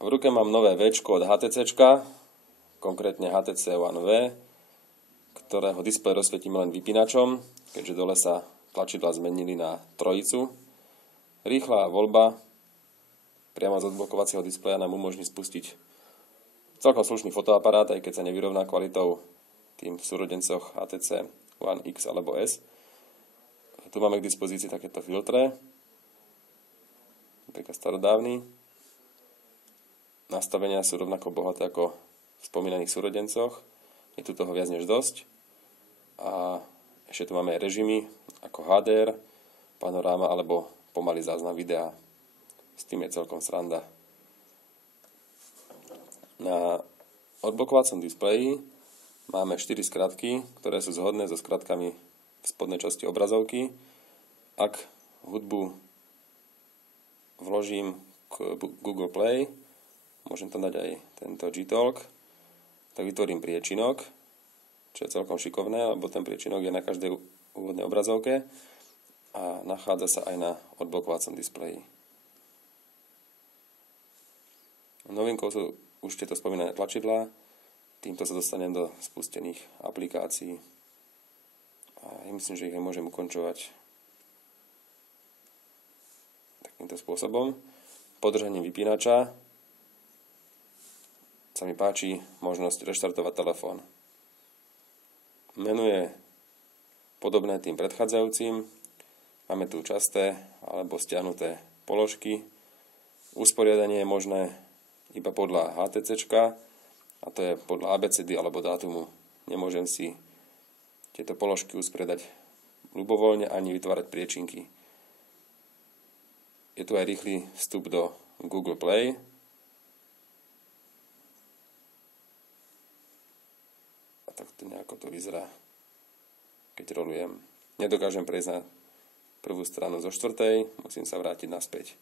V ruke mám nové Včko od HTC, konkrétne HTC One V, ktorého displej rozsvietíme len vypínačom, keďže dole sa tlačidlá zmenili na trojicu. Rýchla voľba priamo z odblokovacieho displeja nám umožní spustiť celkom slušný fotoaparát, aj keď sa nevyrovná kvalitou tým v súrodencoch HTC One X alebo S. Tu máme k dispozícii takéto filtre, taký starodávny. Nastavenia sú rovnako bohaté ako v spomínaných súrodencoch. Je tu toho viac než dosť. A ešte tu máme aj režimy ako HDR, panoráma alebo pomalý záznam videa. S tým je celkom sranda. Na odblokovacom displeji máme 4 skratky, ktoré sú zhodné so skratkami v spodnej časti obrazovky. Ak hudbu vložím k Google Play, môžem tam dať aj tento G-Talk, tak vytvorím priečinok, čo je celkom šikovné, lebo ten priečinok je na každej úvodnej obrazovke a nachádza sa aj na odblokovacom displeji. Novinkou sú už tieto spomínané tlačidlá, týmto sa dostanem do spustených aplikácií a ja myslím, že ich aj môžem ukončovať takýmto spôsobom. Podržaním vypínača sa mi páči možnosť reštartovať telefón. Menu je podobné tým predchádzajúcim. Máme tu časté alebo stiahnuté položky. Usporiadanie je možné iba podľa HTC, a to je podľa ABCD alebo dátumu. Nemôžem si tieto položky usporiadať ľubovoľne ani vytvárať priečinky. Je tu aj rýchly vstup do Google Play. A takto nejako to vyzerá, keď rolujem. Nedokážem prejsť na prvú stranu zo 4, musím sa vrátiť naspäť.